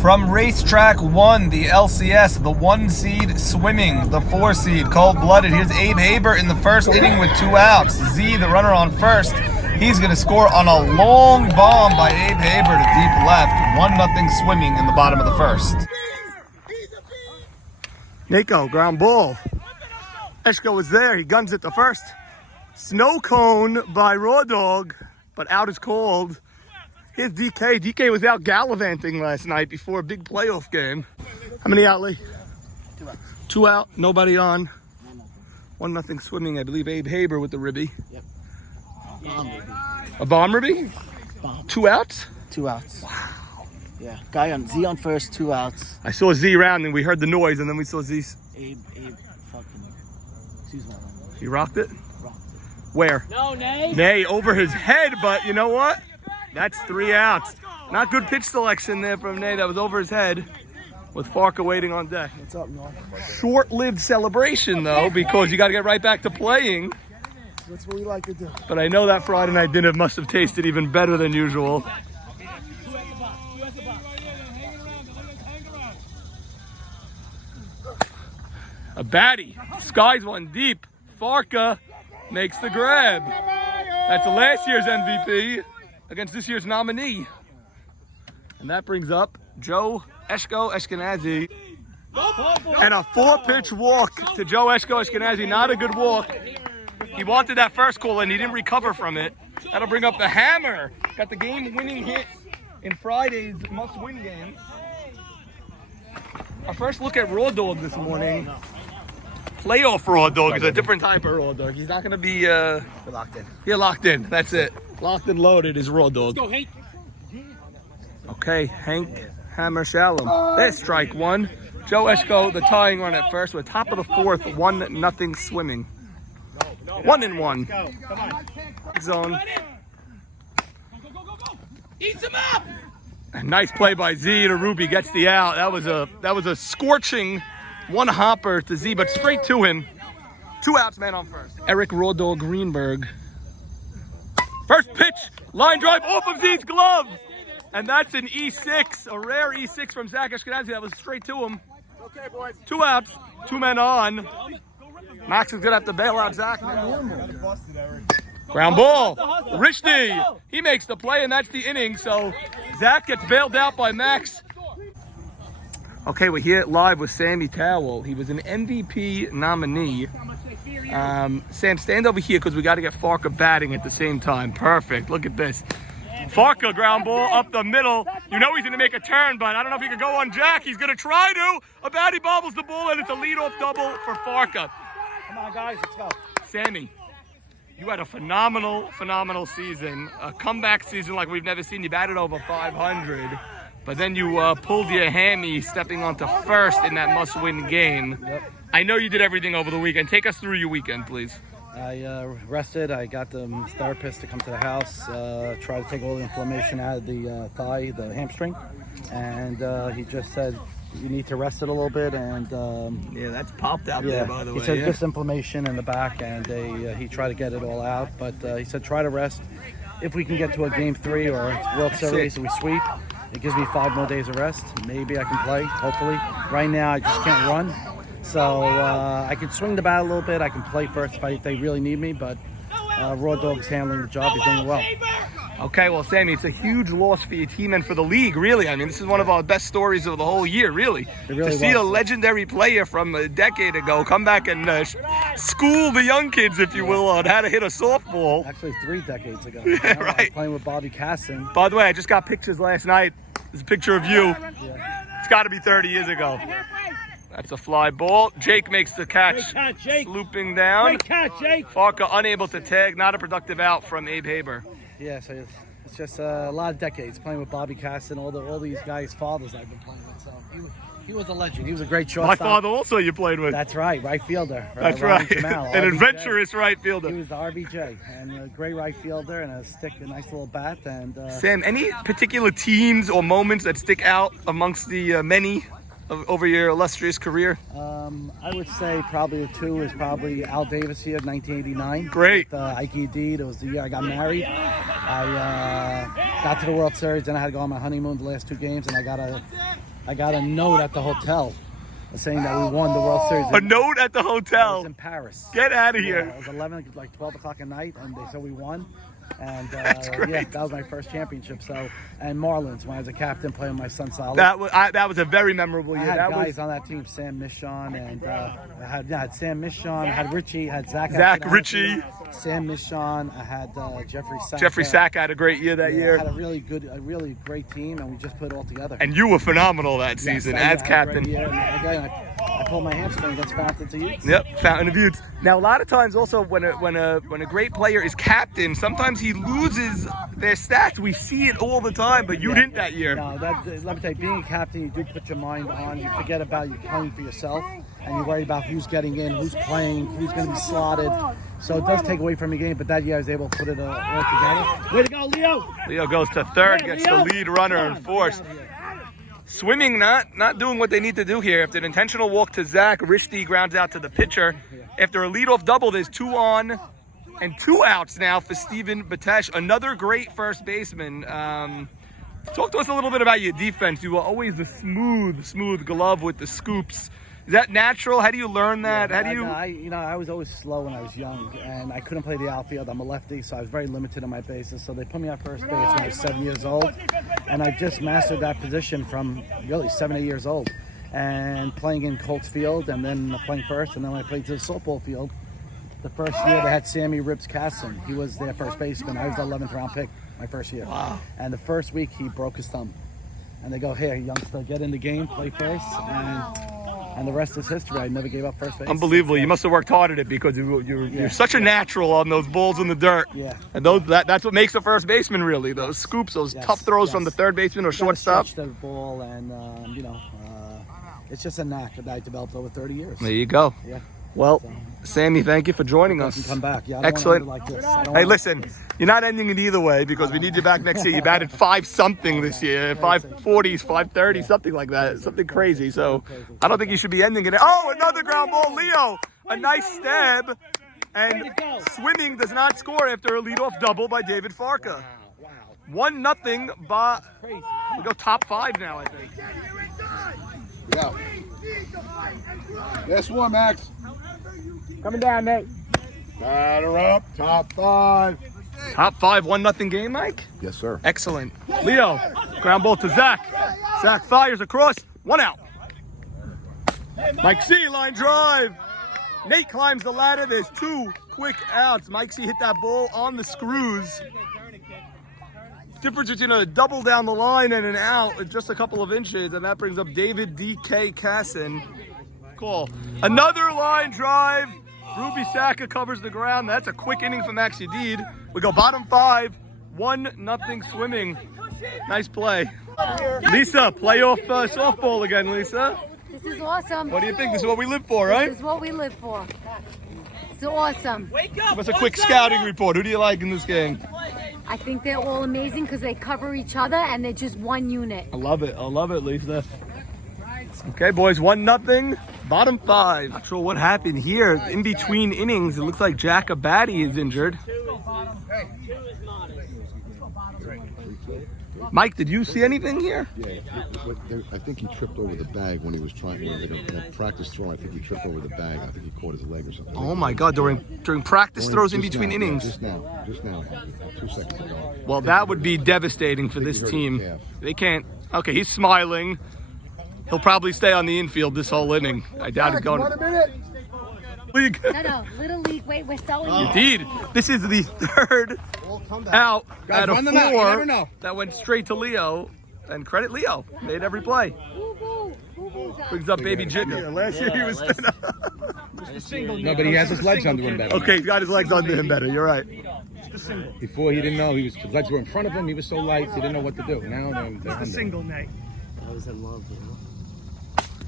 From racetrack 1, the LCS, the 1 seed swimming, the 4 seed cold-blooded. Here's Abe Haber in the first inning with 2 outs. Z, the runner on first, he's going to score on a long bomb by Abe Haber to deep left. 1-0 swimming in the bottom of the first. Nico, ground ball. Eshko was there. He guns it to first. Snow cone by Raw Dog, but out is called. Here's DK. DK was out gallivanting last night before a big playoff game. How many out, Lee? 2 outs. 2 out, nobody on. 1-0 swimming, I believe. Abe Haber with the ribby. Yep. Bomb ribby. A bomb ribby? Bomb. 2 outs? 2 outs. Wow. Yeah. Guy on Z on first, 2 outs. I saw Z round and we heard the noise and then we saw Z. Abe fucking season one. He rocked it? Rocked it. Where? No, Nay. Nay, over his head, but you know what? That's 3 outs. Not good pitch selection there from Nay. That was over his head with Farka waiting on deck. What's up, Norm? Short-lived celebration, though, because you got to get right back to playing. That's what we like to do. But I know that Friday night dinner must have tasted even better than usual. A baddie. Skies one deep. Farka makes the grab. That's last year's MVP against this year's nominee. And that brings up Joe Eshko Eshkenazi. And a 4-pitch walk to Joe Eshko Eshkenazi. Not a good walk. He wanted that first call and he didn't recover from it. That'll bring up the hammer. Got the game-winning hit in Friday's must-win game. Our first look at Raw Dog this morning. Playoff Raw Dog is a different type of Raw Dog. He's not going to be... locked in. Yeah, locked in. That's it. Locked and loaded is Raw Dog. Go, Hank. Okay, Hank, Hammer, Shalom. There's strike 1. Joe Eshko, the tying run at first. We're top of the 4th, 1-0 swimming. 1-1. Zone. Eats him up. A nice play by Z to Ruby, gets the out. That was a scorching 1 hopper to Z, but straight to him. 2 outs, man on first. Eric Raw Dog Greenberg. First pitch, line drive off of Z's glove. And that's an E6, a rare E6 from Zach Eshkenazi. That was straight to him. Okay, boys. 2 outs, 2 men on. Max is gonna have to bail out Zach now. Ground ball, Rishdi. He makes the play and that's the inning. So Zach gets bailed out by Max. Okay, we're here live with Sammy Towell. He was an MVP nominee. Sam, stand over here because we got to get Farka batting at the same time. Perfect. Look at this. Farka ground ball up the middle. You know he's going to make a turn, but I don't know if he can go on Jack. He's going to try to. A baddie bobbles the ball, and it's a leadoff double for Farka. Come on, guys. Let's go. Sammy, you had a phenomenal season. A comeback season like we've never seen. You batted over 500. But then you pulled your hammy stepping onto first in that must-win game. Yep. I know you did everything over the weekend. Take us through your weekend, please. I rested. I got the therapist to come to the house, try to take all the inflammation out of the thigh, the hamstring. And he just said, you need to rest it a little bit. And yeah, that's popped out there, by the way. He said just inflammation in the back, and he tried to get it all out. But he said try to rest. If we can get to a Game 3 or World Series and we sweep, it gives me 5 more days of rest. Maybe I can play, hopefully. Right now, I just can't run. So I can swing the bat a little bit. I can play first if they really need me. But Raw Dog's handling the job. He's doing well. Okay, well, Sammy, it's a huge loss for your team and for the league, really. I mean, this is one of our best stories of the whole year, really. To see a legendary player from a decade ago come back and school the young kids, if you will, on how to hit a softball. Actually, 3 decades ago. Yeah, right. I was playing with Bobby Casson. By the way, I just got pictures last night. There's a picture of you. Yeah. It's got to be 30 years ago. That's a fly ball. Jake makes the catch. Great catch, Jake. Looping down. Great catch, Jake. Farka unable to tag. Not a productive out from Abe Haber. Yeah, so it's just a lot of decades playing with Bobby Casson, all these guys' fathers I've been playing with. So he was a legend. He was a great shortstop. My father also you played with. That's right, right fielder. That's Ronnie right. Jamal, An RBJ. adventurous right fielder. He was the RBJ and a great right fielder and a nice little bat. And Sam, any particular teams or moments that stick out amongst the many over your illustrious career? I would say probably the 2 is probably Al Davis here, 1989. Great. With Ike D. That was the year I got married. I got to the World Series, then I had to go on my honeymoon the last 2 games, and I got a I got a note at the hotel saying that we won the World Series. A note at the It was hotel. in Paris. Get out of Yeah, here. it was 12 o'clock at night, and they said we won. And That's great. yeah, that was my first championship. So, and Marlins, when I was a captain playing with my son Solid. That was a very memorable I year. had That guys was on that team, Sam Michon, and I had Sam Michon, I had Richie, I had Zach Richie. Sam Michon, I had Jeffrey Sack. Jeffrey Sack had a great year that I year. had a really great team, and we just put it all together. And you were phenomenal that season Yes, I as had a great captain. year, and again, I pulled my hamstring against Fountain to Utes. Yep, Fountain of Youth. Now, a lot of times also when a great player is captain, sometimes he loses their stats. We see it all the time, but you didn't that year. No, let me tell you, being a captain, you do put your mind on. You forget about you playing for yourself, and you worry about who's getting in, who's playing, who's going to be slotted. So it does take away from your game, but that year I was able to put it all together. Way to go, Leo. Leo goes to third, Yeah, gets the Leo. lead runner and force. Swimming not doing what they need to do here. After an intentional walk to Zach, Rishdi grounds out to the pitcher. After a leadoff double, there's 2 on and 2 outs now for Steven Batesh. Another great first baseman. Talk to us a little bit about your defense. You were always the smooth glove with the scoops. Is that natural? How do you learn that? How do you? I was always slow when I was young, and I couldn't play the outfield. I'm a lefty, so I was very limited on my bases. So they put me at first base when I was 7 years old, and I just mastered that position from really 7, 8 years old, and playing in Colts Field, and then playing first, and then when I played to the softball field. The first year they had Sammy Ribs Casson. He was their first baseman. I was the 11th round pick my first year. Wow. And the first week he broke his thumb, and they go, "Here, youngster, get in the game, play first," and the rest is history. I never gave up first base. Unbelievable. You must have worked hard at it because you're such a natural on those balls in the dirt. Yeah. And that's what makes a first baseman really. Those scoops, those tough throws from the third baseman or You gotta shortstop. stretch the ball, and it's just a knack that I developed over 30 years. There you go. Yeah. Well, Sammy, thank you for joining I us. can come back. Yeah, I don't Excellent. want to end it like this. Hey, listen, you're not ending it either way because we need you back next year. You batted 5-something this year, 540s, 530, something like that, something crazy. So I don't think you should be ending it. Oh, another ground ball, Leo. A nice stab, and Swimming does not score after a leadoff double by David Farka. 1-0. We go top 5 now, I think. Yeah. Last one, Max. Coming down, Nate. Batter up, top 5. Top 5, 1-0 game, Mike. Yes, sir. Excellent. Leo, ground ball to Zach. Zach fires across, 1 out. Mike C, line drive. Nate climbs the ladder. There's 2 quick outs. Mike C hit that ball on the screws. Difference between a double down the line and an out is just a couple of inches, and that brings up David D.K. Casson. Call. Another line drive. Ruby Saka covers the ground. That's a quick inning from Max Yadid. We go bottom 5, 1-0 Swimming. Nice play. Lisa, playoff softball again, Lisa. This is awesome. What do you think? This is what we live for, right? This is what we live for. It's awesome. Give us a quick scouting report. Who do you like in this game? I think they're all amazing because they cover each other and they're just one unit. I love it, Lisa. Okay, boys, 1-0, bottom 5. Not sure what happened here. In between innings, it looks like Jack Abadi is injured. Mike, did you see anything here? Yeah, I think he tripped over the bag when he was trying to practice throw. I think he tripped over the bag. I think he caught his leg or something. Oh my God, during practice throws in between innings. Just now, 2 seconds ago. Well, that would be devastating for this team. They can't. Okay, he's smiling. He'll probably stay on the infield this whole inning. I doubt he's going. 1 minute. League. No, Little League. Wait, we're selling you. Indeed, this is the 3rd out out of 4 that went straight to Leo. And credit Leo, made every play. Brings up baby Jigga. Last year he was. No, but he has his legs under him better. Okay, he's got his legs under him better. You're right. Before he didn't know, his legs were in front of him. He was so light, he didn't know what to do. Now they're under. Single Nate.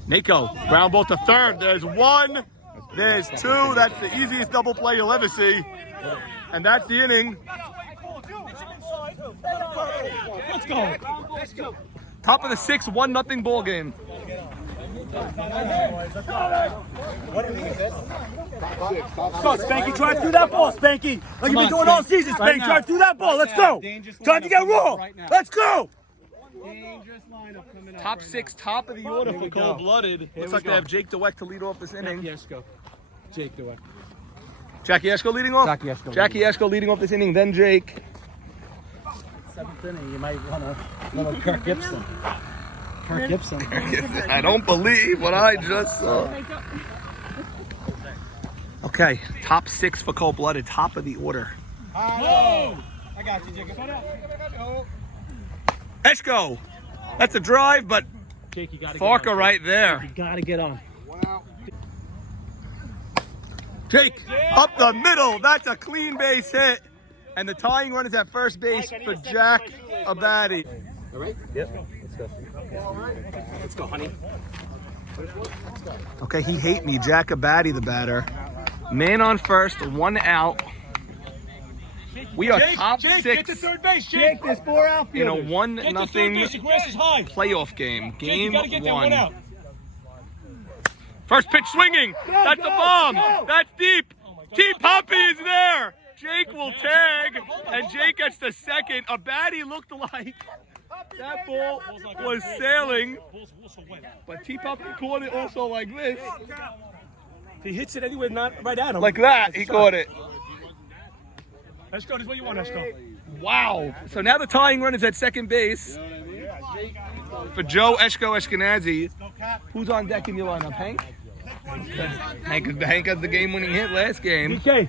Nako, ground ball to 3rd. There's 1. There's 2. That's the easiest double play you'll ever see. And that's the inning. Let's go. Let's go. Top of the 6th, 1-0 ball game. Go, Spanky, drive through that ball, Spanky. Like you've been doing all season, Spanky. Drive through that ball. Let's go. Time to get raw. Let's go. Top 6, top of the order for cold-blooded. Looks like they have Jake DeWeck to lead off this inning. Yes, go. Jake DeWeck. Jackie Eschko leading off? Jackie Eschko leading off this inning, then Jake. 7th inning, you might want a little Kirk Gibson. Kirk Gibson. I don't believe what I just saw. Okay, top 6 for cold-blooded, top of the order. I got you, Jake. Eschko. That's a drive, but Jake, you gotta Farka right there. You gotta get on. Jake, up the middle. That's a clean base hit. And the tying run is at first base for Jack Abadi. All right? Yep. Let's go. Let's go, honey. Okay, he hate me. Jack Abadi, the batter. Man on first, 1 out. We are top 6 Get to third base, Jake. There's 4 in a outfielders. 1-0 Get to third base. The grass is high. playoff game. Jake, you Game gotta get that one 1. out. First pitch swinging. That's a bomb. That's deep. T-Puppy is there. Jake will tag, and Jake gets the second. Abadi looked like that ball was sailing, but T-Puppy caught it also like this. If he hits it anywhere, not right at him. Like that, he caught it. Let's go. This is what you want, let's go. Wow. So now the tying run is at second base for Joe Eschko Eshkenazi. Who's on deck in your lineup, Hank? Hank has the game-winning hit last game. DK,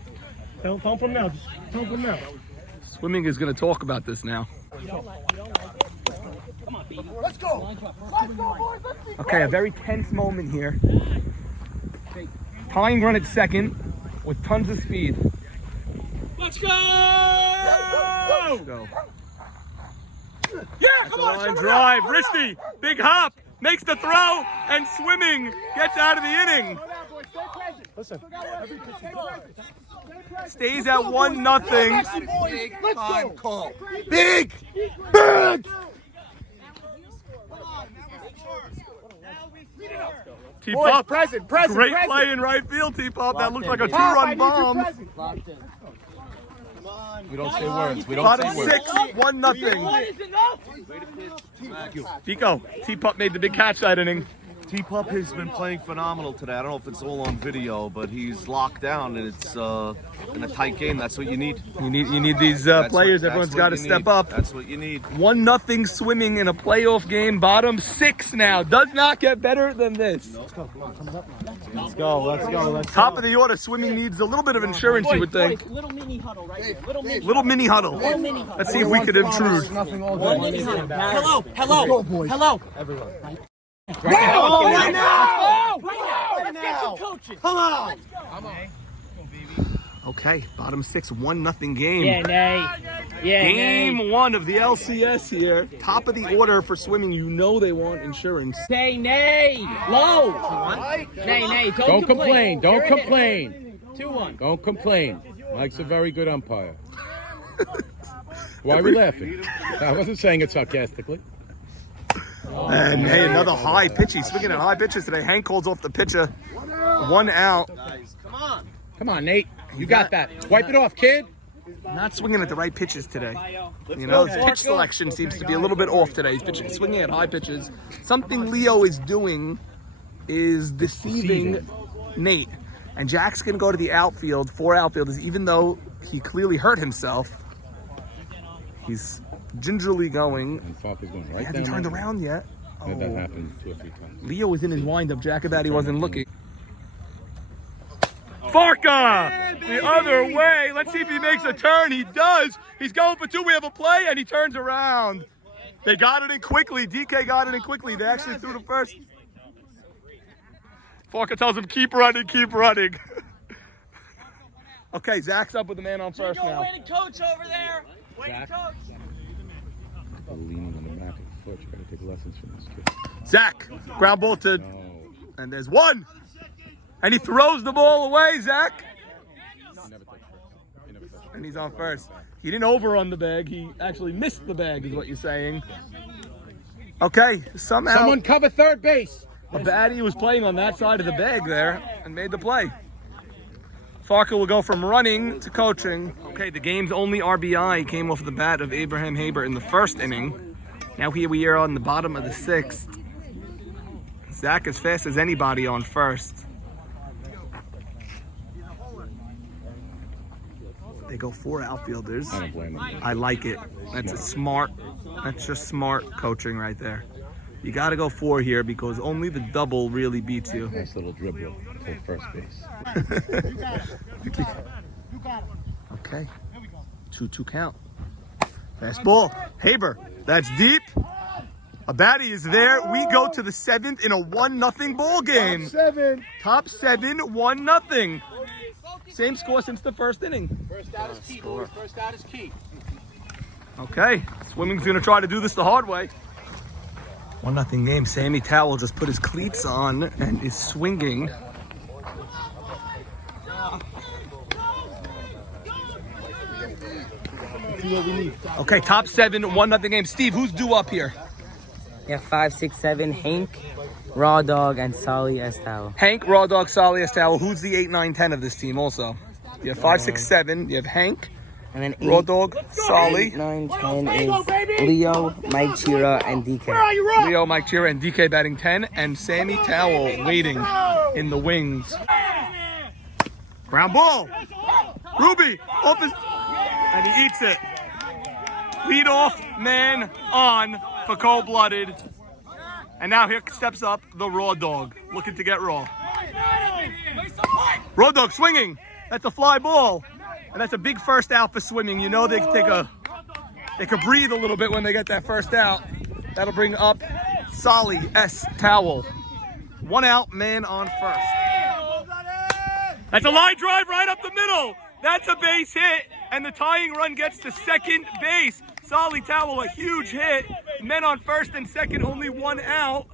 tell him from now. Just tell him from now. Swimming is going to talk about this now. Let's go. Okay, a very tense moment here. Tying run at second with tons of speed. Let's go! Let's go. Yeah, come on, Line drive. Risty, big hop, makes the throw, and Swimming gets out of the inning. Listen. Stays at 1-0. Big time call. Big! Big! T-Pop, present, great play in right field, T-Pop. That looks like a 2-run bomb. We don't say words. We don't Bottom say words. 6, 1-0. Tico, T-Pup made the big catch that inning. T-Pup has been playing phenomenal today. I don't know if it's all on video, but he's locked down, and it's in a tight game. That's what you need. You need these players. Everyone's got to step up. That's what you need. 1-0 Swimming in a playoff game. Bottom 6 now. Does not get better than this. Let's go. Top of the order. Swimming needs a little bit of insurance, you would think. Little mini huddle right here. Little mini huddle. Let's see if we could intrude. One mini huddle. Hello. Everyone. Right now! Let's get some coaches. Come on! Okay, bottom 6, 1-0 game. Yeah, nay. Yeah, Game 1 of the LCS here. Top of the order for Swimming. You know they want insurance. Say nay. Low. Nay. Don't complain. Don't complain. 2-1. Don't complain. Mike's a very good umpire. Why are we laughing? I wasn't saying it sarcastically. And hey, another high pitch. He's swinging at high pitches today. Hank calls off the pitcher. 1 out. Come on, Nate. You got that. Wipe it off, kid. Not swinging at the right pitches today. You know, his pitch selection seems to be a little bit off today. He's pitching, swinging at high pitches. Something Leo is doing is deceiving Nate. And Jack's going to go to the outfield, 4 outfielders, even though he clearly hurt himself. He's gingerly going. And Falk is going He right hasn't down turned there. around yet. That happened 2 or 3 times. Leo was in his windup. Jack Abadi wasn't looking. Farka! The other way. Let's see if he makes a turn. He does. He's going for 2. We have a play, and he turns around. They got it in quickly. DK got it in quickly. They actually threw the first. Farka tells him, keep running, keep running. Okay, Zach's up with the man on first now. Way to coach over there. Way to coach. Leaning on the back of the foot. You got to take lessons from this kid. Zach, ground ball to, and there's 1. And he throws the ball away, Zach. And he's on first. He didn't overrun the bag. He actually missed the bag, is what you're saying. Okay, somehow Someone cover third base. Abadi was playing on that side of the bag there and made the play. Farka will go from running to coaching. Okay, the game's only RBI came off the bat of Abraham Haber in the first inning. Now here we are on the bottom of the 6th. Zach as fast as anybody on first. They go 4 outfielders. I don't blame him. I like it. That's just smart coaching right there. You got to go 4 here because only the double really beats you. Nice little dribble to first base. Okay. 2-2 count. Fast ball. Haber. That's deep. Abadi is there. We go to the 7th in a 1-0 ball game. Top 7, 1-0. Same score since the first inning. First out is key, boys. First out is key. Okay. Swimming's going to try to do this the hard way. 1-0 game. Sammy Towell just put his cleats on and is swinging. Okay, top 7, 1-0 game. Steve, who's due up here? Yeah, 5, 6, 7. Hank, Raw Dog, and Sally Estao. Hank, Raw Dog, Sally Estao. Who's the 8, 9, 10 of this team also? You have 5, 6, 7. You have Hank, And then Raw Dog, Sally. 8, 9, 10 is Leo, Mike Chira, and DK. Leo, Mike Tira, and DK batting 10. And Sammy Towell waiting in the wings. Ground ball. Ruby, off his... And he eats it. Lead off man on for cold-blooded. And now here steps up the Raw Dog, looking to get raw. Raw Dog swinging. That's a fly ball. And that's a big first out for swimming. You know they can breathe a little bit when they get that first out. That'll bring up Solly S. Towell. 1 out, man on first. That's a line drive right up the middle. That's a base hit, and the tying run gets to second base. Solly Towell, a huge hit. Men on first and second, only 1 out.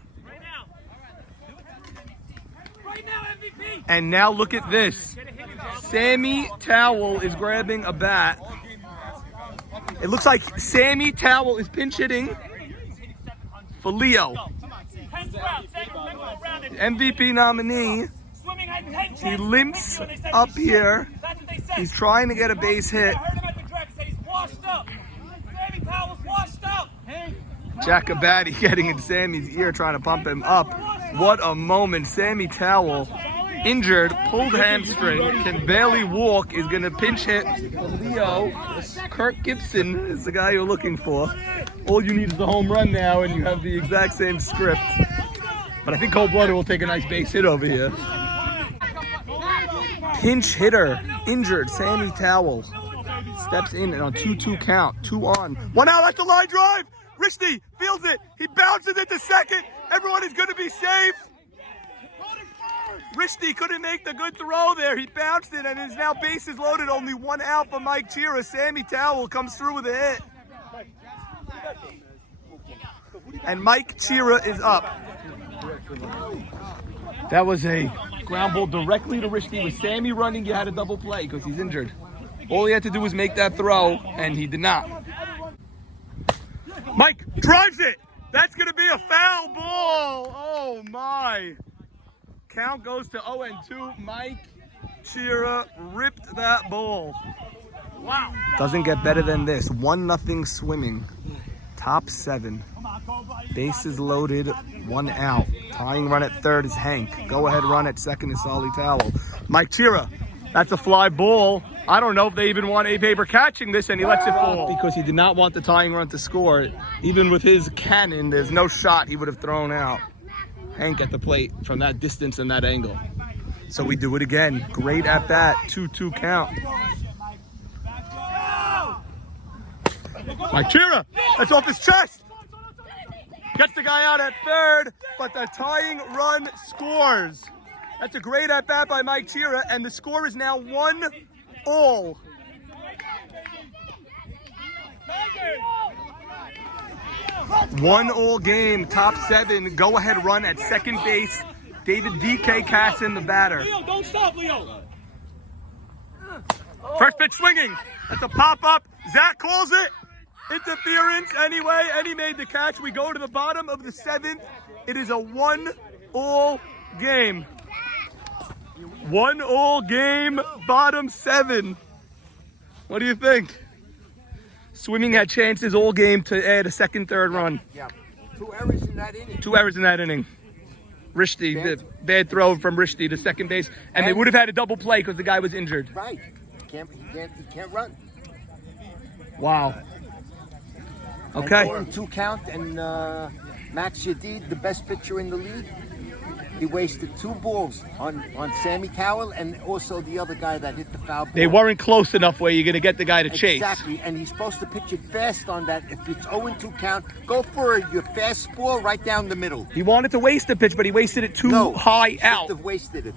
And now look at this. Sammy Towell is grabbing a bat. It looks like Sammy Towell is pinch hitting for Leo. MVP nominee. He limps up here. He's trying to get a base hit. Jack Abadi getting in Sammy's ear, trying to pump him up. What a moment. Sammy Towell, injured, pulled hamstring, can barely walk, is going to pinch hit Leo. Kirk Gibson is the guy you're looking for. All you need is the home run now, and you have the exact same script. But I think Cold Blooded will take a nice base hit over here. Pinch hitter, injured, Sammy Towell. Steps in and on 2-2 count, 2 on. 1 out, that's the line drive. Risty feels it. He bounces it to second. Everyone is going to be safe. Risty couldn't make the good throw there. He bounced it and is now bases loaded. Only 1 out for Mike Chira. Sammy Towell comes through with a hit. And Mike Chira is up. That was a ground ball directly to Risty. With Sammy running, you had a double play because he's injured. All he had to do was make that throw, and he did not. Mike drives it. That's going to be a foul ball. Oh, my. Count goes to 0-2. Mike Chira ripped that ball. Wow. Doesn't get better than this. 1-0 swimming. Top 7. Bases loaded, 1 out. Tying run at third is Hank. Go ahead run at second is Solly Towell. Mike Chira. That's a fly ball. I don't know if they even want Abe Haber catching this, and he lets it fall because he did not want the tying run to score. Even with his cannon, there's no shot he would have thrown out. Hank at the plate from that distance and that angle. So we do it again. Great at bat. 2-2 count. Mike Chira. That's off his chest. Gets the guy out at third, but the tying run scores. That's a great at bat by Mike Chira, and the score is now 1-all. One all game, top 7, go ahead run at second base. David DK Casson, the batter. Leo, don't stop, Leo. First pitch swinging. That's a pop up. Zach calls it. Interference anyway, and he made the catch. We go to the bottom of the 7th. It is a 1-all game. 1-all game, bottom 7. What do you think? Swimming had chances all game to add a second, third run. Yeah. 2 errors in that inning. 2 errors in that inning. Rishti, the bad throw from Rishti to second base, and they would have had a double play because the guy was injured. Right. He can't run. Wow. And Okay. going 2 count, and Max Yadid, the best pitcher in the league, he wasted 2 balls on Sammy Cowell and also the other guy that hit the foul ball. They weren't close enough where you're going to get the guy to chase. Exactly, and he's supposed to pitch it fast on that. If it's 0-2 count, go for your fast ball right down the middle. He wanted to waste the pitch, but he wasted it too high out. Have wasted it.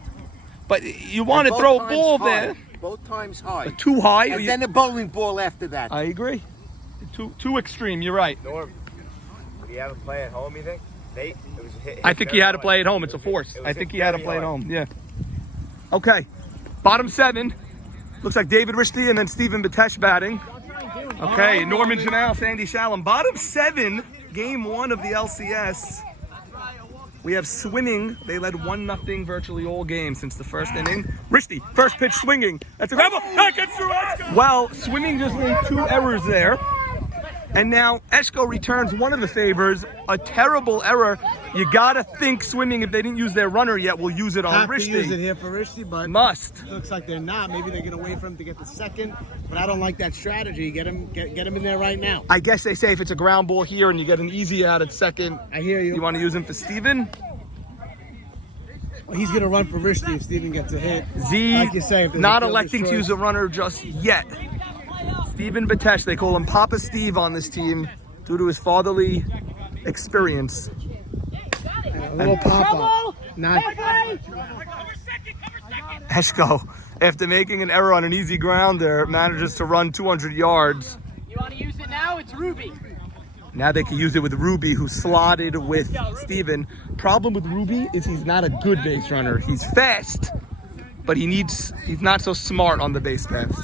But you want to throw a ball there. Both times high. Too high. And then a bowling ball after that. I agree. Too extreme. You're right. Norm, do you have a play at home, you think? Nate? It was hit I think he had to play at home. It's a force. I think he had to play at home. Yeah. Okay. Bottom 7. Looks like David Rishti and then Stephen Batesh batting. Okay. Norman Janelle, Sandy Shalom. Bottom 7, game 1 of the LCS. We have swimming. They led 1-0 virtually all game since the first inning. Rishti, first pitch swinging. That's a grab. That gets through Eshko. Well, swimming just made 2 errors there. And now Eshko returns one of the favors. A terrible error. You gotta think swimming, if they didn't use their runner yet, will use it on Rishti. Have to use it here for Rishti, but must. Looks like they're not. Maybe they're gonna wait for him to get the second. But I don't like that strategy. Get him in there right now. I guess they say if it's a ground ball here and you get an easy out at second, I hear you. You want to use him for Steven? Well, he's gonna run for Rishti if Steven gets a hit. Z like you say, if there's not a field electing to destroyed. use a runner just yet. Stephen Batesh, they call him Papa Steve on this team due to his fatherly experience. A little pop-up. Not. Eshko, after making an error on an easy grounder, manages to run 200 yards. You want to use it now? It's Ruby. Now they can use it with Ruby, who slotted with Steven. Problem with Ruby is he's not a good base runner. He's fast, but he's not so smart on the base paths.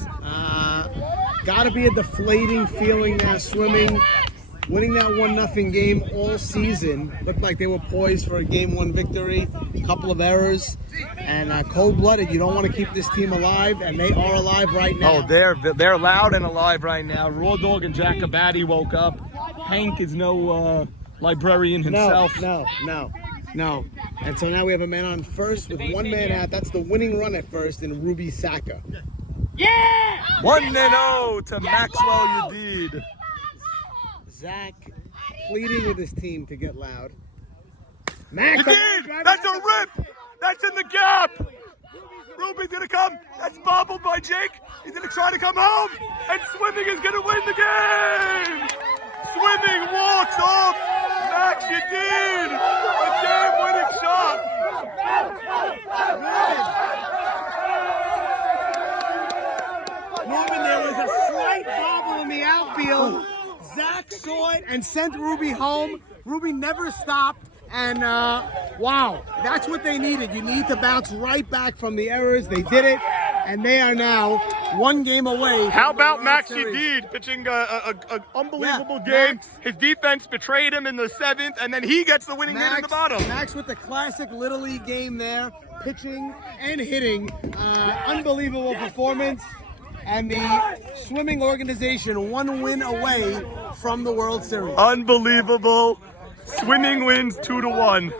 Gotta be a deflating feeling now swimming. Winning that 1-0 game all season. Looked like they were poised for a game 1 victory. A couple of errors. And cold-blooded, you don't want to keep this team alive, and they are alive right now. Oh, they're loud and alive right now. Raw Dog and Jack Abadi woke up. Hank is no librarian himself. No. And so now we have a man on first with 1 man out. That's the winning run at first in Ruby Saka. Yeah! 1-0 to Maxwell Yadid. Zach pleading with his team to get loud. Max, Yadid! That's a rip! That's in the gap! Ruby's gonna come. That's bobbled by Jake. He's gonna try to come home. And Swimming is gonna win the game! Swimming walks off. Max Yadid! A game-winning shot! Norman, there was a slight bobble in the outfield. Zach saw it and sent Ruby home. Ruby never stopped. And wow, that's what they needed. You need to bounce right back from the errors. They did it, and they are now 1 game away. How about Max Yadid pitching an unbelievable game? His defense betrayed him in the 7th, and then he gets the winning hit in the bottom. Max with the classic Little League game there, pitching and hitting. Unbelievable performance. And the swimming organization 1 win away from the World Series. Unbelievable. Swimming wins 2-1.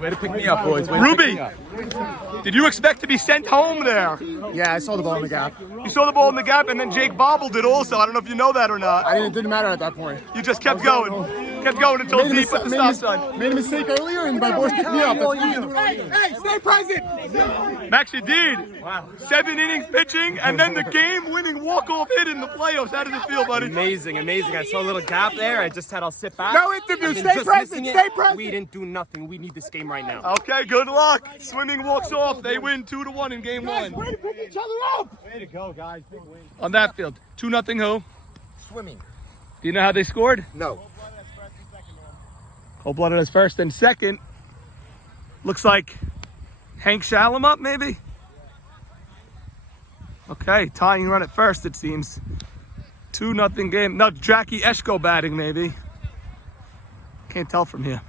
Way to pick me up, boys. Way to Ruby, pick me up. did you expect to be sent home there? Yeah, I saw the ball in the gap. You saw the ball in the gap, and then Jake bobbled it also. I don't know if you know that or not. It didn't matter at that point. You just kept going. Kept going until deep at the stop sign. Made a mistake earlier, and my boys picked me up. Hey, stay present! Max Yadid, 7 innings pitching, and then the game-winning walk-off hit in the playoffs. How does it feel, buddy? Amazing. I saw a little gap there. I just had to sit back. No interview. Stay present. Stay present. We didn't do nothing. We need this game right now. Okay, good luck. Swimming walks off. They win 2-1 in game 1. Way to pick each other up. Way to go, guys. Big win. On that field, 2-0 who? Swimming. Do you know how they scored? No. Cold-blooded as first and second. Looks like Hank Shalom up, maybe? Okay, tying run at first, it seems. 2-0 game. No, Jackie Eshko batting, maybe. Can't tell from here.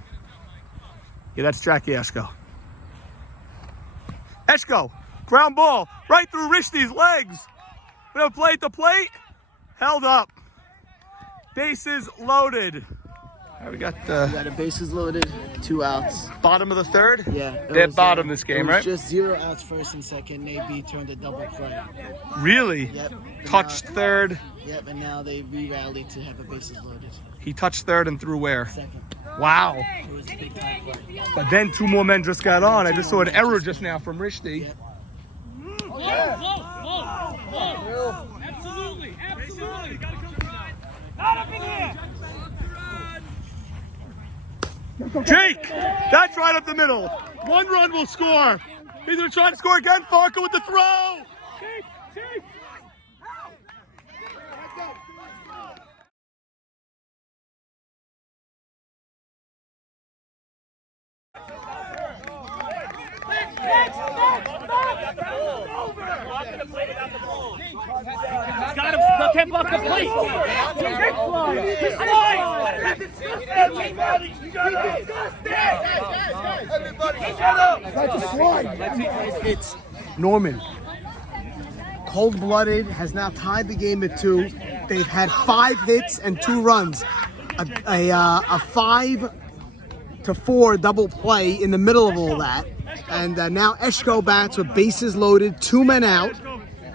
Yeah, that's Jackie Eshko. Eshko, Ground ball right through Rishdi's legs. We have a play at the plate. Held up. Bases loaded. All right, we got the bases loaded, 2 outs. Bottom of the third? Yeah. They're bottom this game, right? Just 0 outs first and second. Maybe turned a double play. Really? Yep. Touched third. Yep, and now they re-rallied to have the bases loaded. He touched third and threw where? Second. Wow. It was a big time play. But then 2 more men just got on. I just saw an error just now from Rishdi. Yep. Absolutely. Not up in here. Jake, that's right up the middle. 1 run will score. He's gonna try to score again. Farker with the throw. Chief. Got him. Can't block the plate. It's Norman. Cold-blooded has now tied the game at 2. They've had 5 hits and 2 runs. A 5-4 double play in the middle of all that. And now Eshko bats with bases loaded, 2 men out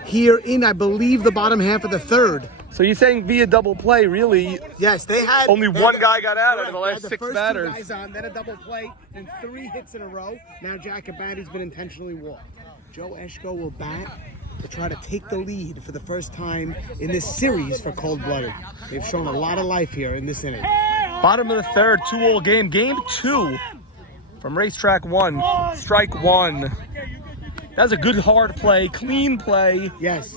here in, I believe, the bottom half of the third. So you're saying via double play, really? Yes, they had only one guy got out of the last the 6 first batters. 2 guys on, then a double play, and 3 hits in a row. Now Jack Abadi's been intentionally walked. Joe Eshko will bat to try to take the lead for the first time in this series for Cold-Blooded. They've shown a lot of life here in this inning. Bottom of the third, 2-all game. Game 2 from Racetrack 1. Strike 1. That was a good hard play, clean play. Yes.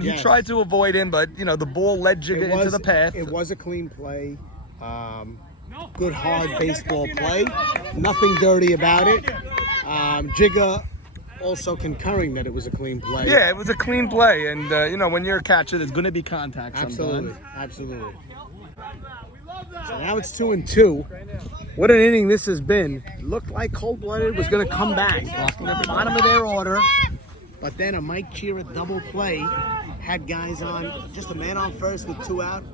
He tried to avoid him, but you know the ball led Jigga into the path. It was a clean play. Good hard baseball play. Nothing dirty about it. Jigga also concurring that it was a clean play. Yeah, it was a clean play, and you know when you're a catcher, there's going to be contact sometimes. Absolutely. So now it's 2-2. What an inning this has been. Looked like Cold-Blooded was going to come back. Bottom of their order. But then a Mike Chira double play had guys on, just a man on first with 2 out.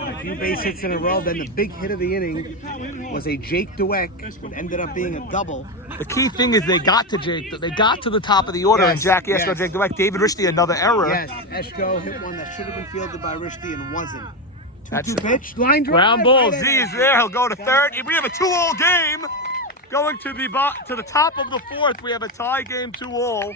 A few base hits in a row. Then the big hit of the inning was a Jake Dweck, which ended up being a double. The key thing is they got to Jake. They got to the top of the order, and Jack Eshko, Jake Dweck, David Rishdi, another error. Yes, Eshko hit one that should have been fielded by Rishdi and wasn't. 2-2 pitch, line drive. Ground ball. Z is there. He'll go to third. We have a 2-all game. Going to the top of the 4th, we have a tie game, 2-all.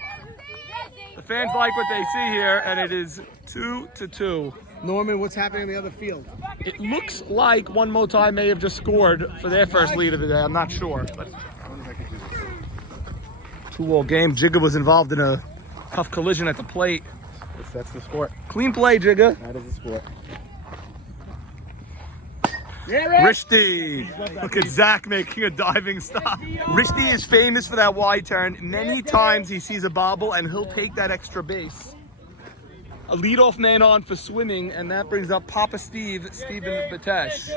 The fans like what they see here, and it is 2-2. Norman, what's happening in the other field? It looks like One Mo Tai may have just scored for their first lead of the day. I'm not sure. But 2-all game. Jigga was involved in a tough collision at the plate. That's the sport. Clean play, Jigga. That is the sport. Rishdi. Look at Zach making a diving stop. Rishdi is famous for that wide turn. Many times he sees a bobble and he'll take that extra base. A leadoff man on for swimming, and that brings up Papa Steven Batesh.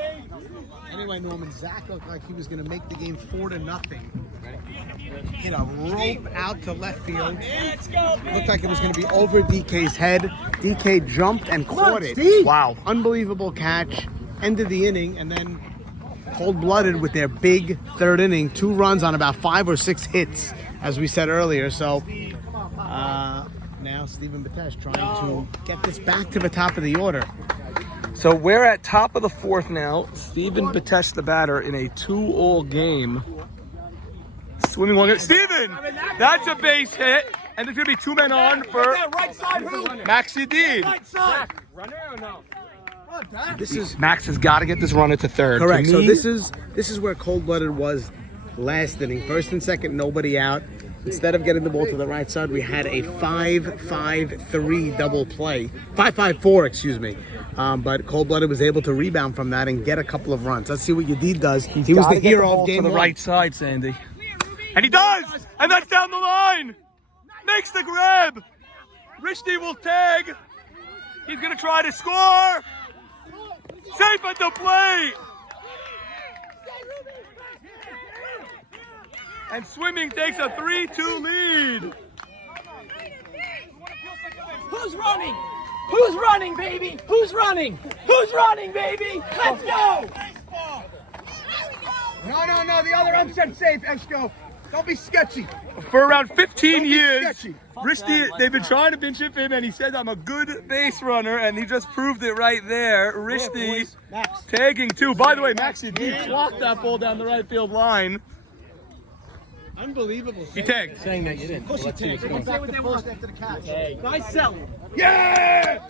Anyway, Norman, Zach looked like he was going to make the game 4-0. Hit a rope out to left field. Looked like it was going to be over DK's head. DK jumped and caught it. Wow. Unbelievable catch. Ended the inning, and then Cold-Blooded with their big 3rd inning. 2 runs on about 5 or 6 hits, as we said earlier. So now Stephen Batesh trying to get this back to the top of the order. So we're at top of the 4th now. Stephen Batesh, the batter, in a 2-all game. Swimming one. Stephen! That's a base hit. And there's going to be 2 men on for Max Yedid. Runner or no? Max has got to get this runner to third. Correct. To So me, this is where Cold-Blooded was last inning. 1st and 2nd, nobody out. Instead of getting the ball to the right side, we had a 5-5-3 double play. 5-5-4, excuse me. But Cold-Blooded was able to rebound from that and get a couple of runs. Let's see what Yedid does. He was the hero of game 1. To the right side, Sandy. And he does! And that's down the line! Makes the grab! Rishdi will tag. He's going to try to score! Safe at the plate! And Swimming takes a 3-2 lead. Who's running? Who's running, baby? Who's running? Who's running, baby? Let's go! No, the other end said safe, Eshko. Don't be sketchy. For around 15 years, Rishdi, they've been trying to pinch him, and he said, I'm a good base runner, and he just proved it right there. Rishdi tagging two. By the way, Max, you clocked that ball down the right field line. Unbelievable. He tagged. Saying that you didn't. Let's see what's going on. Nice sell. Yeah!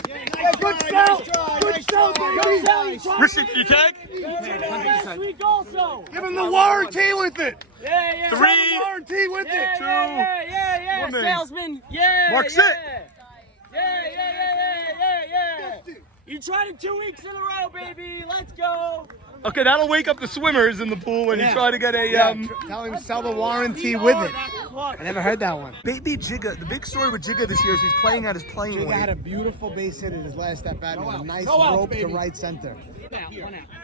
Good sell! Good sell, baby! Rishdi, you tag? Sweet also. Give him the warranty with it! Yeah. Three. Warranty with it! Yeah. Woman. Salesman. Yeah. Mark yeah. sit. Yeah. You tried it 2 weeks in a row, baby. Let's go. Okay, that'll wake up the swimmers in the pool when you try to get a Tell him to sell the warranty with it. I never heard that one. Baby Jigga. The big story with Jigga this year is he's playing at his playing Jigga weight. had a beautiful base hit in his last at bat with a nice rope to right center.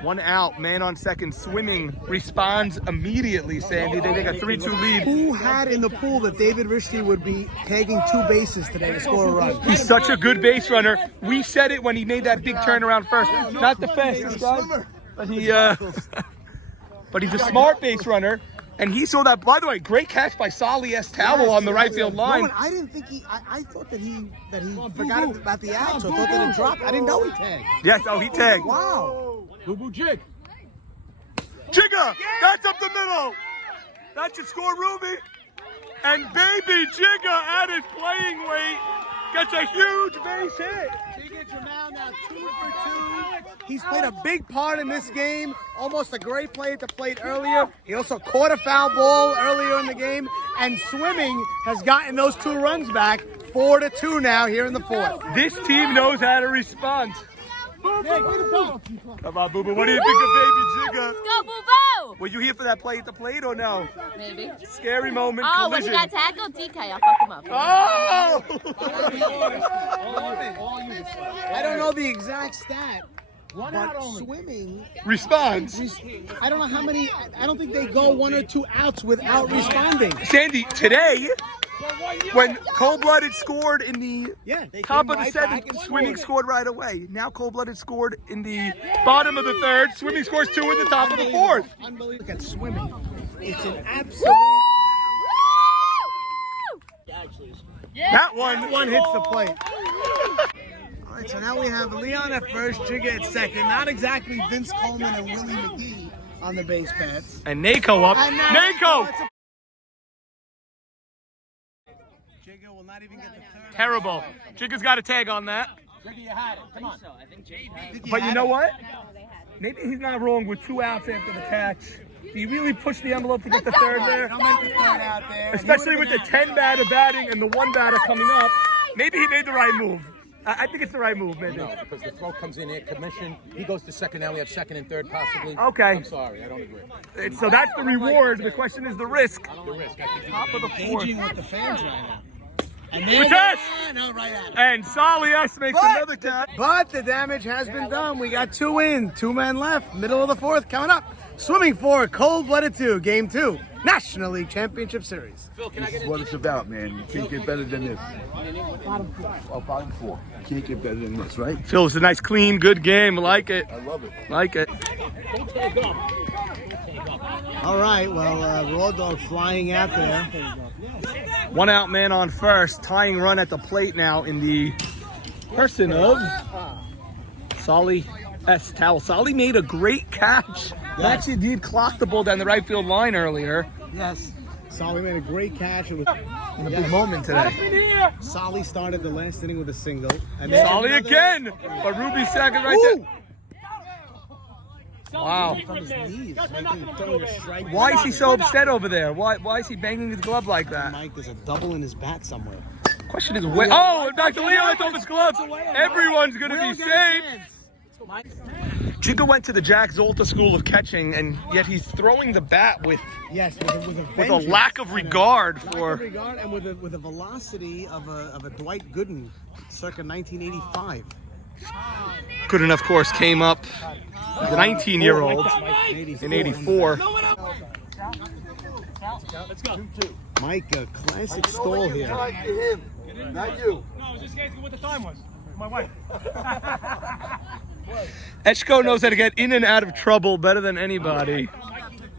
One out, man on second, swimming, responds immediately, Sandy. They take a 3-2 lead. Who had in the pool that David Rishdi would be tagging 2 bases today to score a run? He's such a good base runner. We said it when he made that big turnaround first. Not the fastest guy, but but he's a smart base runner. And he saw that, by the way, great catch by Sali S. Towel on the right field line. I didn't think I thought that he forgot about the out, so I thought that it dropped. I didn't know he tagged. Yes, he tagged. Wow. Boo-boo jig. Jigga, that's up the middle. That should score Ruby. And baby Jigga at his playing weight gets a huge base hit. Now 2 for 2. He's played a big part in this game. Almost a great play at the plate earlier. He also caught a foul ball earlier in the game. And swimming has gotten those 2 runs back. 4-2 now here in the 4th. This team knows how to respond. Come on, Boo Boo. What do you think of baby Jigga? Let's go, Boo Boo! Were you here for that play at the plate or no? Maybe. Scary moment. Oh, when he collision. got tackled, DK, I fucked him up. Oh! I don't know the exact stat. But swimming Responds. I don't know how many. I don't think they go 1 or 2 outs without responding. Sandy, today, when Cold-Blooded scored in the top of the 7th, swimming scored right away. Now Cold-Blooded scored in the bottom of the 3rd. Swimming scores 2 in the top of the 4th. Unbelievable. Look at swimming. It's an absolute. That one hits the plate. All right, so now we have Leon at first, Jigga at second. Not exactly Vince Coleman and Willie McGee on the base paths. And Nako up. Nako! Jigga will not even get the third. Terrible. Jigga's got a tag on that. Jigga, you had it. Come on. But you know what? Maybe he's not wrong with 2 outs after the catch. He really pushed the envelope to get the 3rd there. Especially with the 10 batter batting and the 1 batter coming up. Maybe he made the right move. I think it's the right move, maybe. No, because the throw comes in here, commission. He goes to second. Now we have second and third, possibly. Okay. I'm sorry, I don't agree. So that's the reward. The question is the risk. The risk. I think Top of the 4th. With the fans right now. And And Sali S makes another catch. But the damage has been done. We got 2 in, 2 men left. Middle of the 4th coming up. Swimming for Cold-Blooded 2, Game 2, National League Championship Series. This is what it's about, man. You can't get better than this. Bottom 4. You can't get better than this, right? Phil, it's a nice, clean, good game. Like it. I love it. Like it. All right, well, Raw Dog flying out there. 1 out, man on first. Tying run at the plate now in the person of Sali S. Towel. Sali made a great catch. He actually did clock the ball down the right field line earlier. Yes. Solly made a great catch. In a big moment today. Solly started the last inning with a single. And Solly again. But Ruby second right there. Wow. Why is he so upset over there? Why is he banging his glove like that? Mike, there's a double in his bat somewhere. Question is where? Oh, back to Leo. That's off his glove. Everyone's going to be safe. Jigga went to the Jack Zolta School of Catching, and yet he's throwing the bat with a lack of regard for. And with a velocity of a Dwight Gooden, circa 1985. Gooden, of course, came up as a 19-year-old in '84. Mike, a classic stall here. Not you. just asking what the time was. My wife. Eshko knows how to get in and out of trouble better than anybody.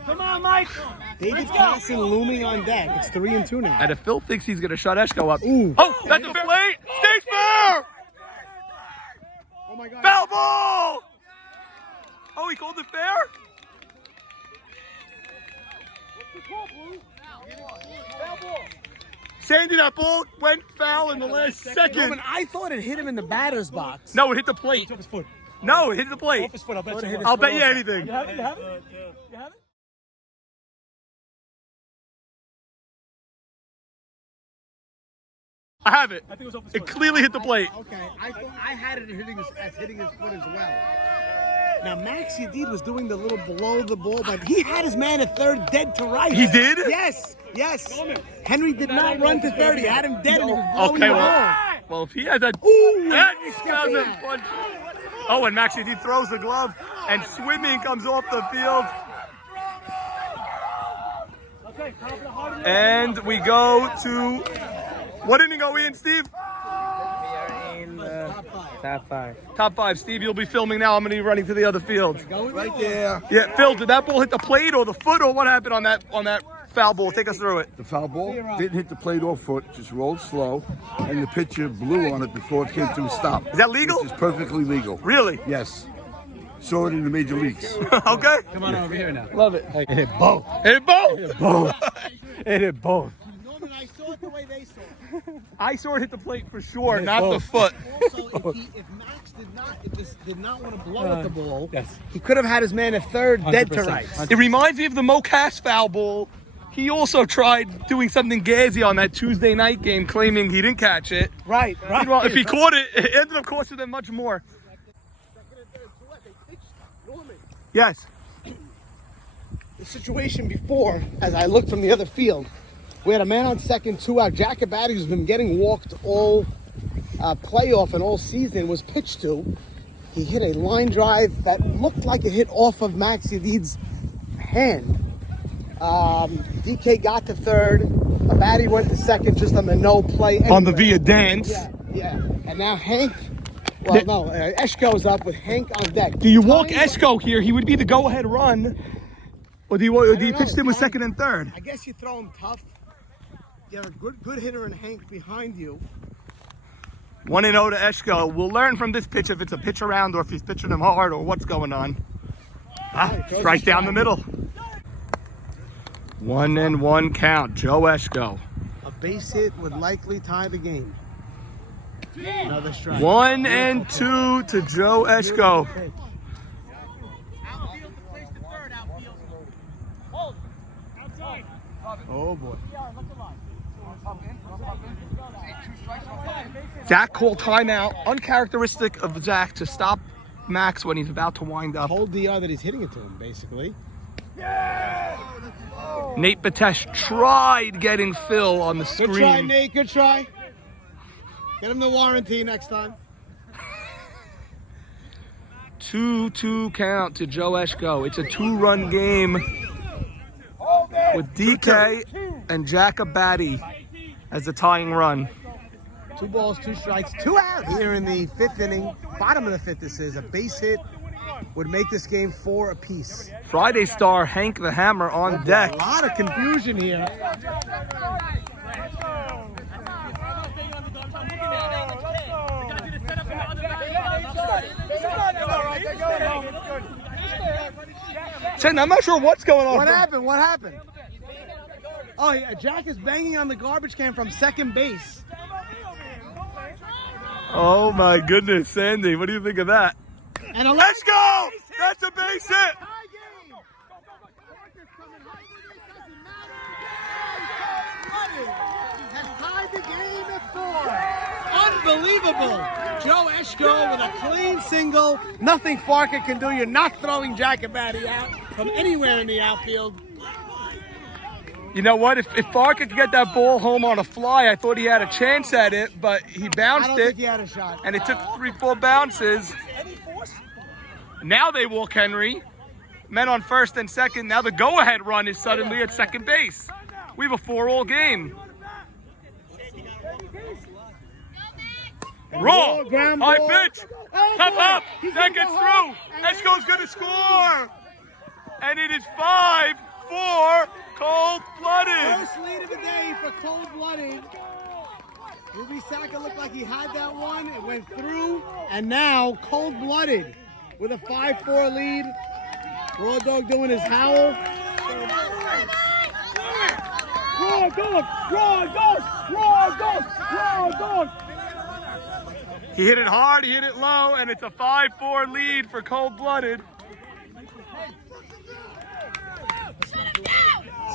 Come on, Mike. David Carson looming on deck. It's 3-2 now. And if Phil thinks he's going to shut Eshko up. Ooh. Oh, that's a play. Stay fair. Oh my God. Foul ball. Oh, he called it fair? Sandy, that ball went foul in the last second. Roman, I thought it hit him in the batter's box. No, it hit the plate. It's off his foot. No, it hit the plate. Off his foot. I'll bet you. I'll bet you anything. You have it? You have it? You have it? I have it. I think it was off his It foot. clearly hit the plate. Okay, I thought I had it hitting his foot as well. Now Max Yedid was doing the little below the ball, but he had his man at third dead to right. He did? Yes, yes. Henry did not run to third. He had him dead and he was blowing Okay, the ball. well, if he has that, Ooh, that nice doesn't step punch. Oh, and Max Yedid throws the glove, and swimming comes off the field. And we go to, what inning are we in, Steve? Top 5. Top 5. Steve, you'll be filming now. I'm going to be running to the other field. Right there. Yeah, Phil, did that ball hit the plate or the foot, or what happened on that foul ball? Take us through it. The foul ball didn't hit the plate or foot, just rolled slow, and the pitcher blew on it before it came to a stop. Is that legal? Which is perfectly legal. Really? Yes. Saw it in the major leagues. Okay. Come on over here now. Love it. It hit both. Hit it both. It hit both. It hit both. Norman, I saw it the way they saw it. I saw it hit the plate for sure, not the foot. Also, if Max did not want to blow at the ball, he could have had his man at third, dead to 100%. right. It reminds me of the Mo Cass foul ball. He also tried doing something gazy on that Tuesday night game, claiming he didn't catch it. Right. Well, if he caught it, it ended up costing them much more. Yes. The situation before, as I looked from the other field, we had a man on second, 2 out. Jack Abadi, who's been getting walked all playoff and all season, was pitched to. He hit a line drive that looked like it hit off of Max Yedid's hand. DK got to third. Abadi went to second just on the no play. On the via dance. Yeah. And now Hank, Eshko's up with Hank on deck. Do you walk Eshko here? He would be the go-ahead run. Or do you pitch him with second and third? I guess you throw him tough. You have a good hitter in Hank behind you. 1-0 to Eshko. We'll learn from this pitch if it's a pitch around or if he's pitching him hard or what's going on. Strike down the middle. 1-1 count. Joe Eshko. A base hit would likely tie the game. Another strike. 1-2 to Joe Eshko. Oh boy. Zach called timeout. Uncharacteristic of Zach to stop Max when he's about to wind up. Told DR that he's hitting it to him, basically. Nate Batesh tried getting Phil on the screen. Good try, Nate. Good try. Get him the warranty next time. 2-2 count to Joe Eshko. It's a 2-run game with DK and Jack Abadi as the tying run. 2 balls, 2 strikes, 2 out here in the 5th inning. Bottom of the 5th, this is. A base hit would make this game 4 apiece. Friday star Hank the Hammer on deck. A lot of confusion here. Chen, I'm not sure what's going on. What happened? What happened? Oh, yeah, Jack is banging on the garbage can from second base. Oh my goodness, Sandy, what do you think of that? And Let's go! That's a base hit! Tied the game at 4. Unbelievable. Joe Eshko with a clean single. Nothing Farker can do. You're not throwing Jack Abadi out from anywhere in the outfield. You know what? If Farker could get that ball home on a fly, I thought he had a chance at it, but he bounced I don't it. think he had a shot. And it took 3-4 bounces. Now they walk Henry. Men on first and second. Now the go-ahead run is suddenly at second base. We have a 4-all game. Raw. Ground High ball. pitch. Oh, Tough boy. up. He's That gonna gets go through. home. Esco's going to score. And it is 5-4 cold-blooded. First lead of the day for cold-blooded. Ruby Saka looked like he had that one. It went through. And now cold-blooded with a 5-4 lead. Raw Dog doing his howl. Raw Dog! Raw Dog! Raw Dog! Raw Dog! He hit it hard, he hit it low, and it's a 5-4 lead for cold-blooded.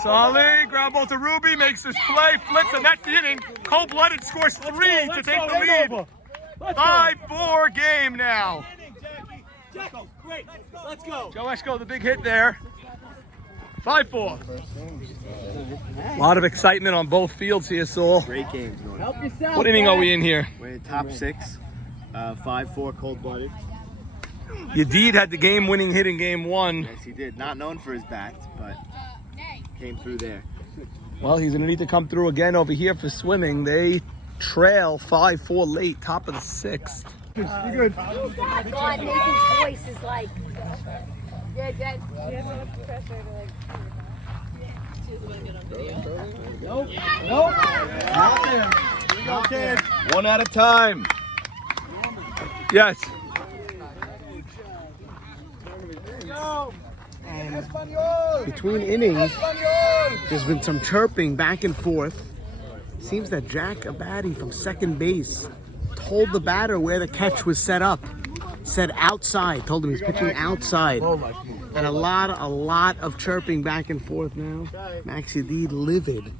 Solid, ground ball to Ruby, makes this play, flips, and that's the inning. Cold-blooded scores 3 to take the lead. 5-4 game now. Jacko, great. Let's go. Joe Esco, the big hit there. 5-4. A lot of excitement on both fields here, Saul. Great games going on. Help yourself. What inning are we in here? We're in top 6, 5-4 cold-blooded. Yadid had the game-winning hit in game 1. Yes, he did. Not known for his bat, but came through there. Well, he's going to need to come through again over here for swimming. They trail 5-4 late, top of the 6th. You good? Oh my God, Nathan's voice is like. Yeah, Dad. Nope. Nope. Not there. Here we go, kid. One at a time. Yes. Between innings, there's been some chirping back and forth. Seems that Jack Abadi from second base told the batter where the catch was set up. Said outside. Told him he's pitching outside. And a lot of chirping back and forth now. Max Yadid livid.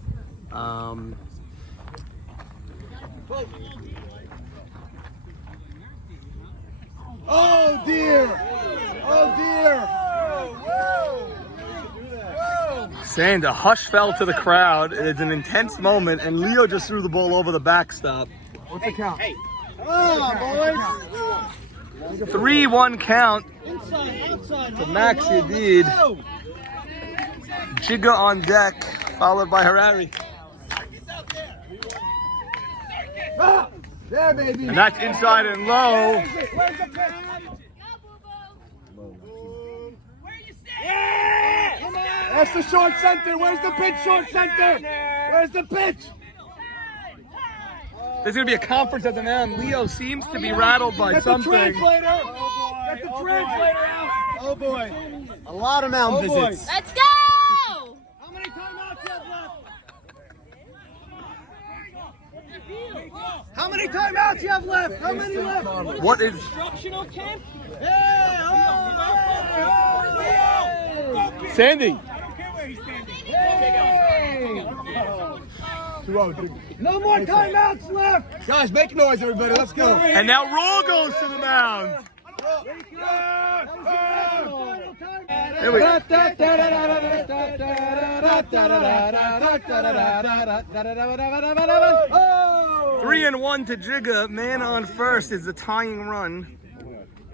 Oh dear! Oh dear! Saying a hush fell to the crowd. It is an intense moment, and Leo just threw the ball over the backstop. What's the count? Come on, boys! 3-1 count Outside. to Max Yadid. Jigga on deck, followed by Harari. Ah, there, baby! And that's inside and low. Where's the pitch? That's the short center. Where's the pitch, short center? Where's the pitch? There's going to be a conference at the mound. Leo seems to be rattled by Get something. the translator. Get the translator out. Oh boy. A lot of mound visits. Let's go! How many timeouts you have left? How many timeouts you have left? How many left? What is... Instructional camp? Sandy. No more timeouts left. Guys, make noise, everybody. Let's go. And now Roll goes to the mound. Here we go. 3-1 to Jigga. Man on first is the tying run.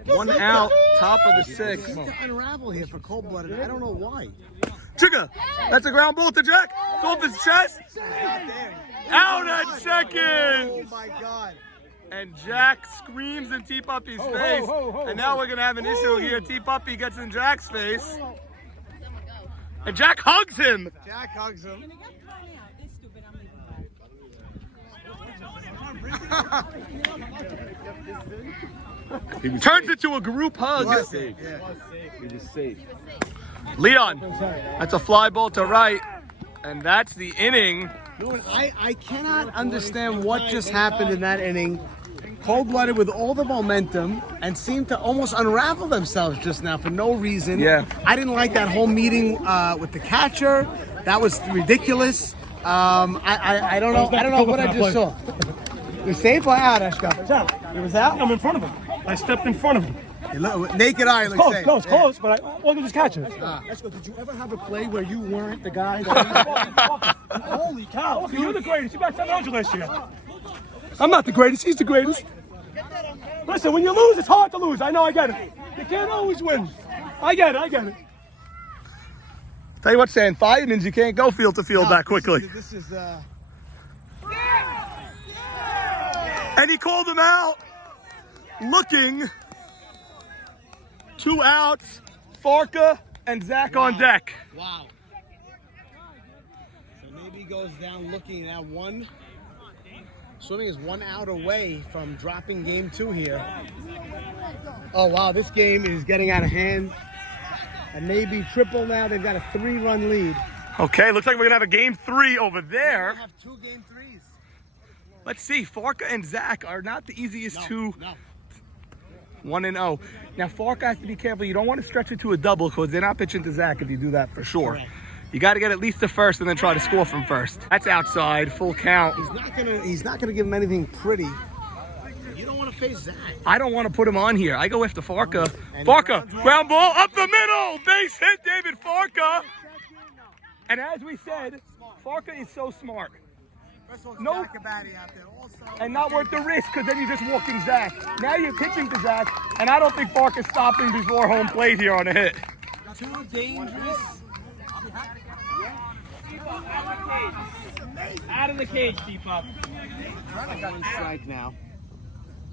1 out, top of the 6th. To unravel here for cold-blooded. I don't know why. Jigga, that's a ground ball to Jack. It's off his chest. Out at second. Oh my God. And Jack screams in T-Puppy's face. And now we're going to have an issue here. T-Puppy gets in Jack's face. And Jack hugs him. Jack hugs him. Turns into a group hug. He was safe. Leon, that's a fly ball to right. And that's the inning. I cannot understand what just happened in that inning. Cold-blooded with all the momentum and seemed to almost unravel themselves just now for no reason. Yeah. I didn't like that whole meeting with the catcher. That was ridiculous. I don't know. I don't know what I just saw. You're safe or out, Eshka? He was out. I'm in front of him. I stepped in front of him. Naked eye looks safe. Close, but I wasn't just catching. Eshka, did you ever have a play where you weren't the guy that Holy cow. Okay, you're the greatest. You got 700 last year. I'm not the greatest. He's the greatest. Listen, when you lose, it's hard to lose. I know, I get it. You can't always win. I get it. Tell you what, Stan, 5 innings, you can't go field to field that quickly. This is And he called him out. Looking. 2 outs. Farka and Zach on deck. Wow. So maybe he goes down looking at one. Swimming is 1 out away from dropping game 2 here. Oh, wow. This game is getting out of hand. And maybe triple now. They've got a 3-run lead. Okay, looks like we're going to have a game 3 over there. We have 2 game 3s. Let's see. Farka and Zach are not the easiest No. 1-0. Now, Farka has to be careful. You don't want to stretch it to a double because they're not pitching to Zach if you do that for sure. Correct. You got to get at least the first and then try to score from first. That's outside, full count. He's not gonna give him anything pretty. You don't want to face Zach. I don't want to put him on here. I go after Farka. Farka, ground ball up the middle. Base hit, David Farka. And as we said, Farka is so smart. No, and not worth the risk because then you're just walking Zach. Now you're pitching to Zach, and I don't think Farka's stopping before home plate here on a hit. Too dangerous. Out of the cage, keep up. Strike now.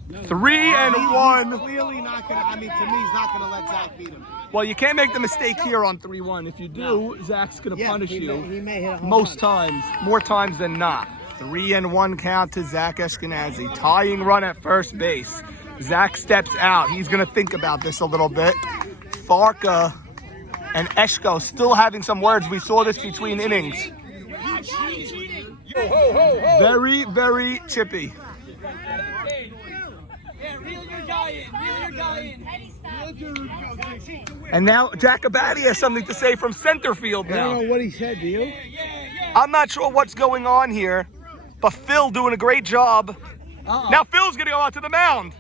3-1. Clearly not gonna. I mean, to me, he's not gonna let Zach beat him. Well, you can't make the mistake here on 3-1. If you do, Zach's gonna punish you. He may hit a home Most run. times, more times than not. 3-1 count to Zach Ashkenazi. Tying run at first base. Zach steps out. He's gonna think about this a little bit. Farka and Eshko still having some words. We saw this between innings. Very, very chippy. And now Jacobati has something to say from center field I now. don't know what he said, do you? I'm not sure what's going on here, but Phil doing a great job. Now Phil's gonna go out to the mound.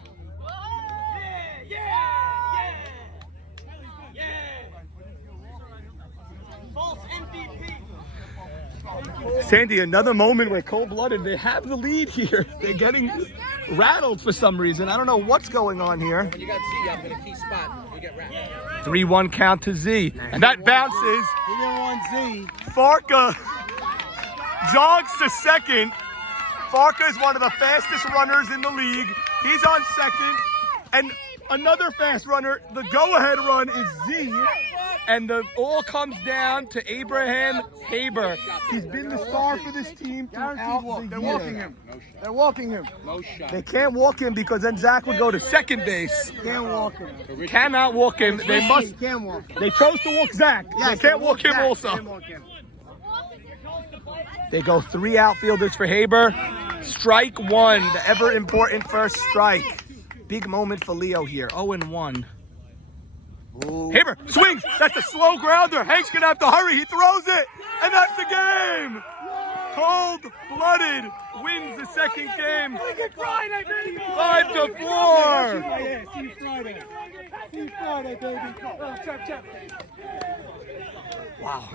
Sandy, another moment where cold-blooded, they have the lead here. They're getting rattled for some reason. I don't know what's going on here. When you got Z up in a key spot, you get rattled. 3-1 count to Z. And that bounces. He didn't want Z. Farka jogs to second. Farka is one of the fastest runners in the league. He's on second. And another fast runner, the go-ahead run is Z. And the all comes down to Abraham Haber. He's been the star for this team throughout the year. They're walking him. They're walking him. No shot. They can't walk him because then Zach would go to second base. Can't walk him. Cannot walk him. They must. Can't walk him. They chose to walk Zach. Yes, They can't walk him Zach. also. Can't walk him. They go 3 outfielders for Haber. Strike 1, the ever important first strike. Big moment for Leo here. 0-1. Haber swings. That's a slow grounder. Hank's gonna have to hurry. He throws it, and that's the game. Cold-blooded wins the second game. 5-4. See you Friday. See you Friday, baby. Chap. Wow.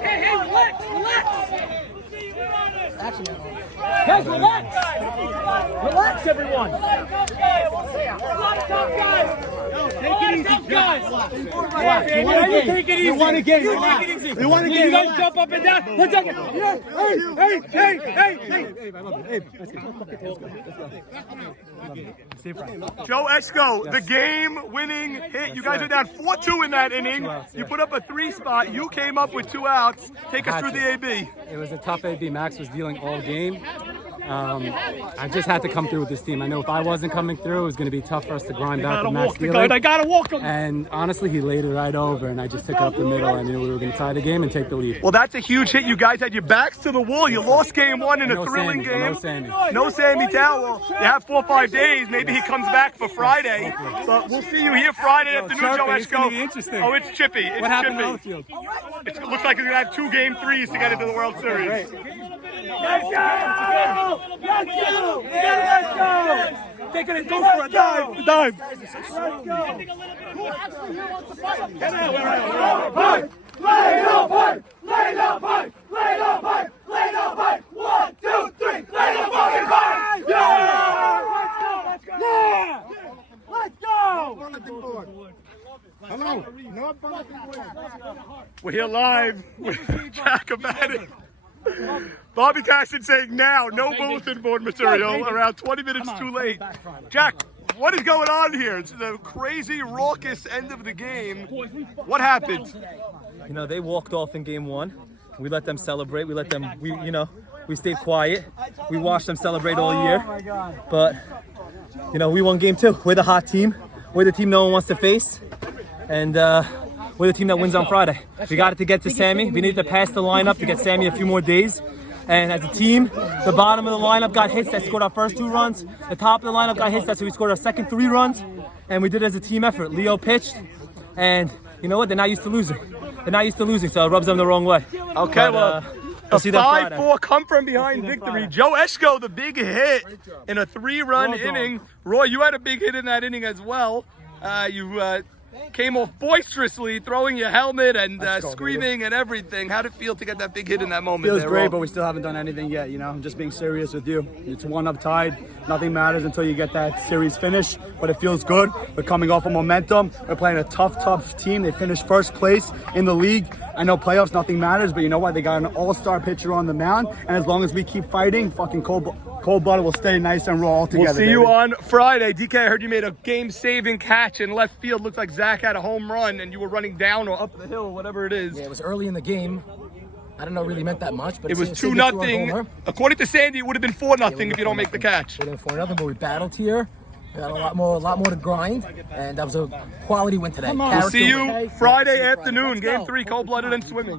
Hey, relax. Guys, relax. Relax, everyone. Tough guys. Take it easy, guys. Take it easy. We want a game. Take it easy. We want a game. You guys jump up and down. Let's take it. Hey. Joe Eshko, the game-winning hit. You guys are down 4-2 in that inning. You put up a 3 spot. You came up with 2 outs. Take us through the AB. It was a tough AB. Max was dealing all game. I just had to come through with this team. I know if I wasn't coming through, it was going to be tough for us to grind out with Max dealing. I gotta walk him. And honestly, he laid it right over, and I just took it up the middle. I knew we were going to tie the game and take the lead. Well, that's a huge hit. You guys had your backs to the wall. You lost game 1 in a thrilling game. No Sammy Towell. You have 4 or 5 days. Maybe he comes back for Friday. But we'll see you here Friday afternoon, Joe Eshko. Oh, it's chippy. It's What happened chippy. to Outfield? It looks like he's going to have 2 game 3s to get into the World Series. Let's go! Taking it, go for a dive. Let's go! Lay it up, pipe! 1, 2, 3, lay the fucking pipe! Yeah! Let's go! Hello. We're here live with Jacobati. Bobby Caston saying now, no bulletin board material, around 20 minutes too late. Jack, what is going on here? It's a crazy, raucous end of the game. What happened? You know, they walked off in game one. We let them celebrate. We let them, we stayed quiet. We watched them celebrate all year. But, you know, we won game two. We're the hot team. We're the team no one wants to face. And we're the team that wins on Friday. We got it to get to Sammy. We need to pass the lineup to get Sammy a few more days. And as a team, the bottom of the lineup got hits that scored our first 2 runs. The top of the lineup got hits that we scored our second 3 runs. And we did it as a team effort. Leo pitched. And you know what? They're not used to losing. So it rubs them the wrong way. Okay, but, a see that Friday. 5-4 come from behind victory. Joe Eschko, the big hit in a 3-run inning. Roy, you had a big hit in that inning as well. You came off boisterously, throwing your helmet and screaming and everything. How did it feel to get that big hit in that moment? Feels great, but we still haven't done anything yet. You know, I'm just being serious with you. It's 1-up tied. Nothing matters until you get that series finish, but it feels good. We're coming off of momentum. We're playing a tough team. They finished first place in the league. I know playoffs, nothing matters, but you know what? They got an all-star pitcher on the mound, and as long as we keep fighting, fucking cold-blooded will stay nice and raw all together. We'll see you on Friday. DK, I heard you made a game-saving catch in left field. Looked like Zach had a home run, and you were running down or up the hill, whatever it is. Yeah, it was early in the game. I don't know really meant that much, but it was 2-0. According to Sandy, it would have been 4-0 if you don't make the catch. It would have been 4-0, but we battled here. We got a lot more to grind, and that was a quality win today. We'll see you Friday afternoon, game 3, cold-blooded and swimming.